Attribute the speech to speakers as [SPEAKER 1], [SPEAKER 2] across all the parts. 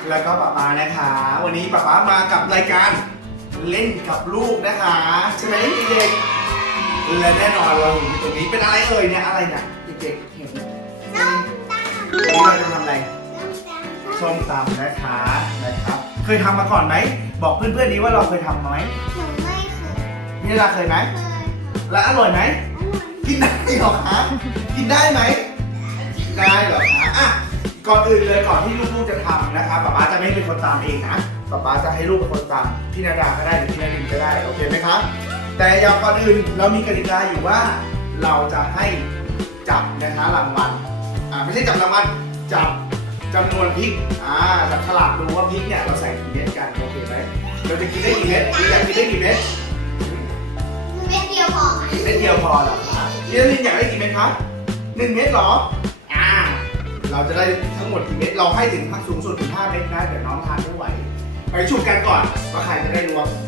[SPEAKER 1] แล้วก็ป๊าป๊านะคะ วันนี้ป๊าป๊ามากับรายการเล่นกับลูกนะคะใช่ไหมเด็กๆและแน่นอนเราอยู่ตรงนี้เป็นอะไรเอ่ยเนี่ยอะไรเนี่ยเด็กๆเห็นวันนี้เราจะทำอะไรส้มตำนะคะเคยทำมาก่อนไหมบอกเพื่อนๆดีว่าเราเคยทำไหมนี่เราเคยไหมและอร่อยไหมกินได้เหรอคะกินได้ไหมได้เหรอคะอ่ะก่อนอื่นเลยก่อนที่ลูกๆจะทำนะคะป๊าป๊าจะไม่เป็นคนตำเองนะป๊าป๊าจะให้ลูกเป็นคนตำพี่นาดาก็ได้หรือพี่นารินก็ได้โอเคไหมครับแต่อย่างก่อนอื่นเรามีกติกาอยู่ว่าเราจะให้จับนะคะรางวัลไม่ใช่จับรางวัลจับจำนวนพริกจับฉลากดูว่าพริกเนี่ยเราใส่กี่เม็ดกันโอเคไหมเราจะกินได้กี่เม็ดหรืออยากกินได้กี่เม็ด
[SPEAKER 2] เม็ดเดียวพอ
[SPEAKER 1] เม็ดเดียวพอเหรอคะพี่นารินอยากได้กี่เม็ดครับ1 เม็ดเหรอเราจะได้ทั้งหมดกี่เม็ดเราให้ถึงสูงสุดถึง5 เม็ดนะเดี๋ยวน้องทานไม่ไหวไปชุบกันก่อนว่าใครจะได้รวม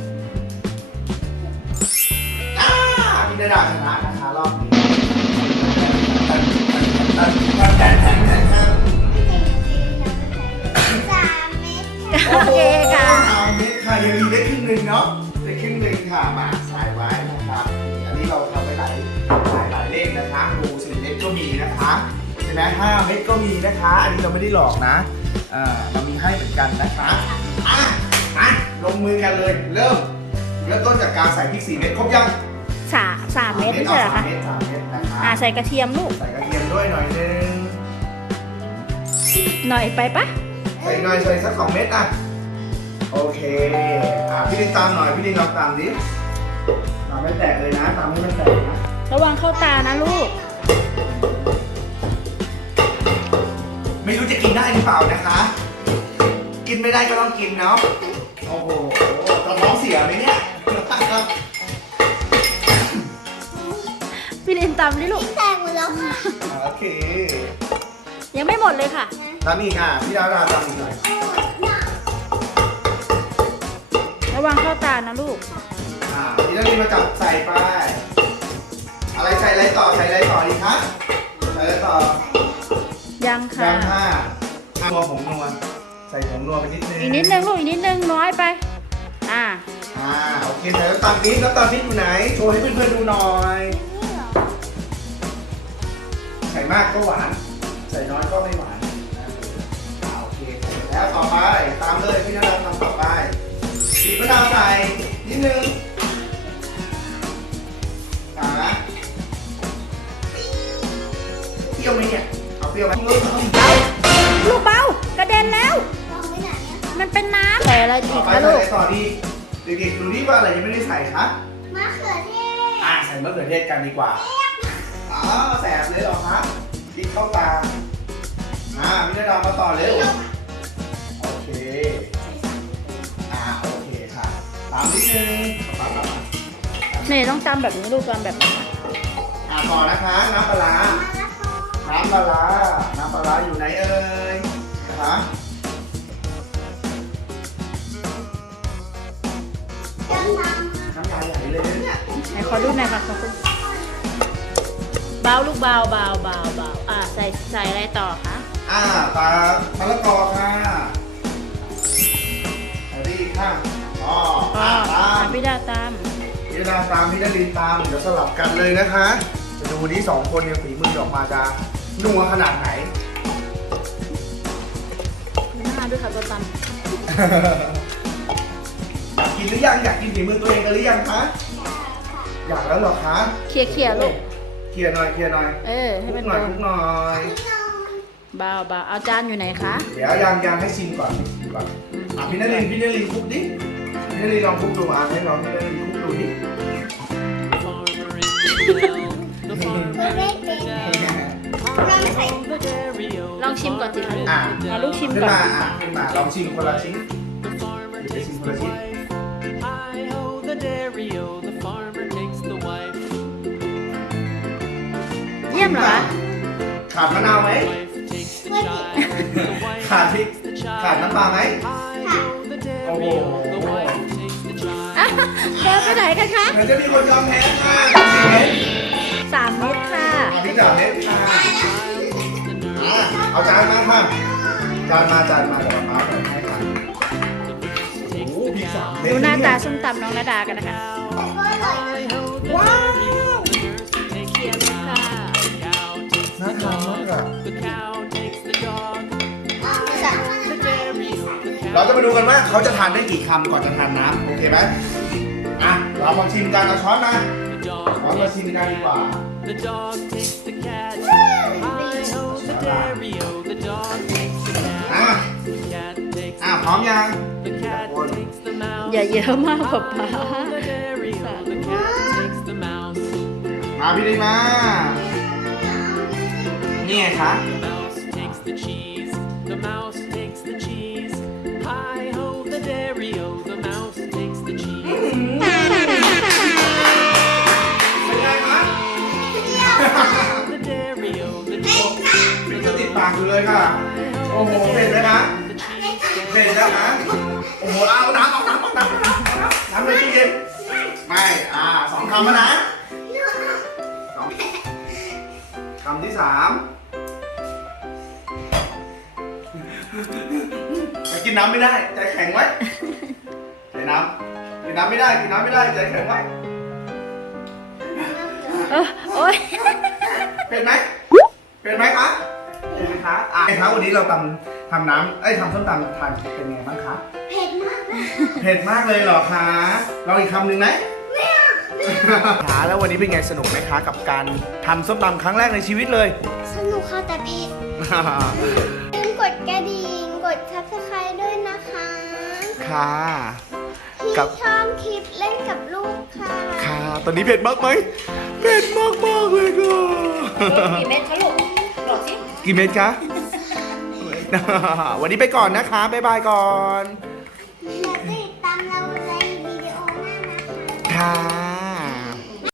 [SPEAKER 1] พี่นาดาชนะนะคะรอบนี้
[SPEAKER 2] โอเคค่ะ
[SPEAKER 1] 3 เม็ดค่ะยังมีได้ครึ่งหนึ่งเนาะได้ครึ่งหนึ่งค่ะมาใส่ไว้นะครับอันนี้เราทำไปหลายเลขนะคะดู4 เม็ดก็มีนะคะใช่ไหม5 เม็ดก็มีนะคะอันนี้เราไม่ได้หลอกนะเรามีให้เหมือนกันนะคะลงมือกันเลยเริ่มต้นจากการใส่พริก4 เม็ดครบยัง
[SPEAKER 2] 3 เม็ดไม่ใช่เหรอคะ
[SPEAKER 1] 3 เม็ดนะคะ
[SPEAKER 2] ใส่กระเทียมลูก
[SPEAKER 1] ใส่กระเทียมด้วยหน่อยนึง
[SPEAKER 2] หน่อยไปปะ
[SPEAKER 1] ใส่หน่อยใส่สัก2 เม็ดโอเคพี่ลินตามหน่อยพี่ลินลองตามดิตามไม่แตกเลยนะตามให้ไม่แตกนะ
[SPEAKER 2] ระวังเข้าตานะลูก
[SPEAKER 1] ไม่รู้จะกินได้หรือเปล่านะคะ กินไม่ได้ก็ต้องกินเนาะโอ้โหจะท้องเสียไหมเนี่ย
[SPEAKER 2] พี่ลินตำดิลูกแตกหมดแล้วค่ะ
[SPEAKER 1] โอเค
[SPEAKER 2] ยังไม่หมดเลยค่ะ
[SPEAKER 1] ตามอีกค่ะพี่ดาวตามอีกหน่อย
[SPEAKER 2] ระวังเข้าตานะลูก
[SPEAKER 1] พี่ดาวมาจับใส่ไปอะไรใส่อะไรต่อดีคะใส่อะไรต่อ
[SPEAKER 2] ยังค่ะ
[SPEAKER 1] นัวผงนัวใส่ผงนัวไปนิดนึง
[SPEAKER 2] อีกนิดนึงลูกอีกนิดนึงน้อยไป
[SPEAKER 1] โอเคใส่น้ำตาลปี๊บอยู่ไหนโชว์ให้เพื่อนๆดูหน่อยใส่มากก็หวานใส่น้อยก็ไม่หวานโอเคแล้วต่อไปตามเลยพี่นาดาทำต่อไปบีบมะนาวใส่นิดนึงเปรี้ยวไหมเนี่ยเอาเปรี้ยวไหม
[SPEAKER 2] ลูกเบากระเด็นแล้วมันเป็นน้ำใส่อะไรอีกนะลูก
[SPEAKER 1] ต่อดีเด็กๆดูนี่ว่าอะไรยังไม่ได้ใส่คะ
[SPEAKER 2] มะเขือเทศ
[SPEAKER 1] ใส่มะเขือเทศกันดีกว่าแสบเลยเหรอครับพริกเข้าตาพี่นาดามาต่อเร็วโอเคโอเคค่ะตามนิดนึง
[SPEAKER 2] นี่ต้องตำแบบนี้ลูกตำแบบนี้
[SPEAKER 1] ต่อนะคะน้ำปลาอยู่ไหนเอ่ยนะคะน้ำลายไหลเลยเนี่ย
[SPEAKER 2] ไหนขอดูหน่อยค่ะขอบคุณเบาลูกเบาใส่อะไรต่อคะ
[SPEAKER 1] ปลามะละกอค่ะใส่ดีค่ะ
[SPEAKER 2] พี่ดาตาม
[SPEAKER 1] พี่นารินตามเดี๋ยวสลับกันเลยนะคะจะดูนี้2 คนเนี่ยฝีมือออกมาจะนัวขนาดไหน
[SPEAKER 2] หน้าด้วยค่ะตัวตัน
[SPEAKER 1] อยากกินหรือยังอยากกินฝีมือตัวเองกันหรือยังคะอยากแล้วหรอคะ
[SPEAKER 2] เคลียร์ลูก
[SPEAKER 1] เคลียร์หน่อย
[SPEAKER 2] ให้เป็น
[SPEAKER 1] หน่อย
[SPEAKER 2] เบาเอาจานอยู่ไหนคะ
[SPEAKER 1] เดี๋ยวยังให้ชิมก่อนพี่นารินคลุกดิพี่นารินลองคลุกดูให้น้องพี่นารินคลุกดูดิ
[SPEAKER 2] ลองชิมก่อนสิคะลูกชิมก่อน
[SPEAKER 1] ขึ้นมาลองชิมคนละชิ้นจะชิมคนละชิ้น
[SPEAKER 2] เยี่ยมเหรอคะ
[SPEAKER 1] ขาดมะนาวไหมขาดพริกขาดน้ำปลาไหมโอ้โห
[SPEAKER 2] เดินไปไหนกันคะ
[SPEAKER 1] เหมือนจะมีคนยอมแพ้ค่ะ
[SPEAKER 2] 3 เม็ดค่ะ
[SPEAKER 1] พี่3 เม็ดค่ะเอาจานมาค่ะจานมาเดี๋ยวมาให้ค่ะสาม
[SPEAKER 2] ดูหน้าตาส้มตำน้องนาดากันนะคะ
[SPEAKER 1] ว้าว
[SPEAKER 2] เชียร์ค่ะ
[SPEAKER 1] น่าทานมากอะเราจะมาดูกันว่าเขาจะทานได้กี่คำก่อนจะทานน้ำโอเคไหมอ่ะเรามาชิมกันเอาช้อนมาช้อนมาชิมกันดีกว่า
[SPEAKER 3] The dog takes the cat. Hi ho, the dairy o. The dog takes the cat.
[SPEAKER 1] อ่ะ
[SPEAKER 3] The cat takes
[SPEAKER 1] พร้อมยัง
[SPEAKER 3] the cat takes the mouse.
[SPEAKER 2] อย่าเยอะมากป๊าป๊า
[SPEAKER 3] The dairy o. The cat takes the mouse.
[SPEAKER 1] มาพี่ดีมา นี่ไงคะ
[SPEAKER 3] The mouse takes the cheese. The mouse takes the cheese. Hi ho, the dairy o. The mouse takes the cheese.
[SPEAKER 1] เป็นไงคะ
[SPEAKER 3] The dairy o. The dog
[SPEAKER 1] มันจะติดปากอยู่เลยค่ะ โอ้โหเผ็ดไหมคะเผ็ดแล้วนะโอ้โหเอาน้ำน้ำเลยพี่เย็นไม่สองคำแล้วนะสองคำที่สามแต่กินน้ำไม่ได้ใจแข็งไว้กินน้ำไม่ได้กินน้ำไม่ได้ใจแข็งไว้
[SPEAKER 2] โอ๊ย
[SPEAKER 1] เผ็ดไหมเผ็ดไหมคะเผ็ดไหมคะครับวันนี้เราทำน้ำทำส้มตำทานเป็นไงบ้างคะ
[SPEAKER 4] เผ็ดมากเลย
[SPEAKER 1] เผ็ดมากเลยเหรอคะลองอีกคำหนึ่งไหม
[SPEAKER 4] ไม่เอา
[SPEAKER 1] คะแล้ววันนี้เป็นไงสนุกไหมคะกับการทำส้มตำครั้งแรกในชีวิตเลย
[SPEAKER 4] สนุกค่ะแต่เผ็ดอย่าลืมกดกระดิ่ง กด subscribe ด้วยนะคะ
[SPEAKER 1] ค่ะ
[SPEAKER 4] ที่
[SPEAKER 1] กับ
[SPEAKER 4] ชอบคลิปเล่นกับลูกค่ะ
[SPEAKER 1] ค่ะ ตอนนี้เผ็ดมากไหมเผ็ดมากเลยค่ะ
[SPEAKER 2] กี่เม็ดคะลูกบอกสิ
[SPEAKER 1] กี่เม็ดคะ วันนี้ไปก่อนนะคะ บ๊ายบายก่อน
[SPEAKER 4] และติดตามเราในวิดีโอหน้านะคะ
[SPEAKER 1] ค่ะ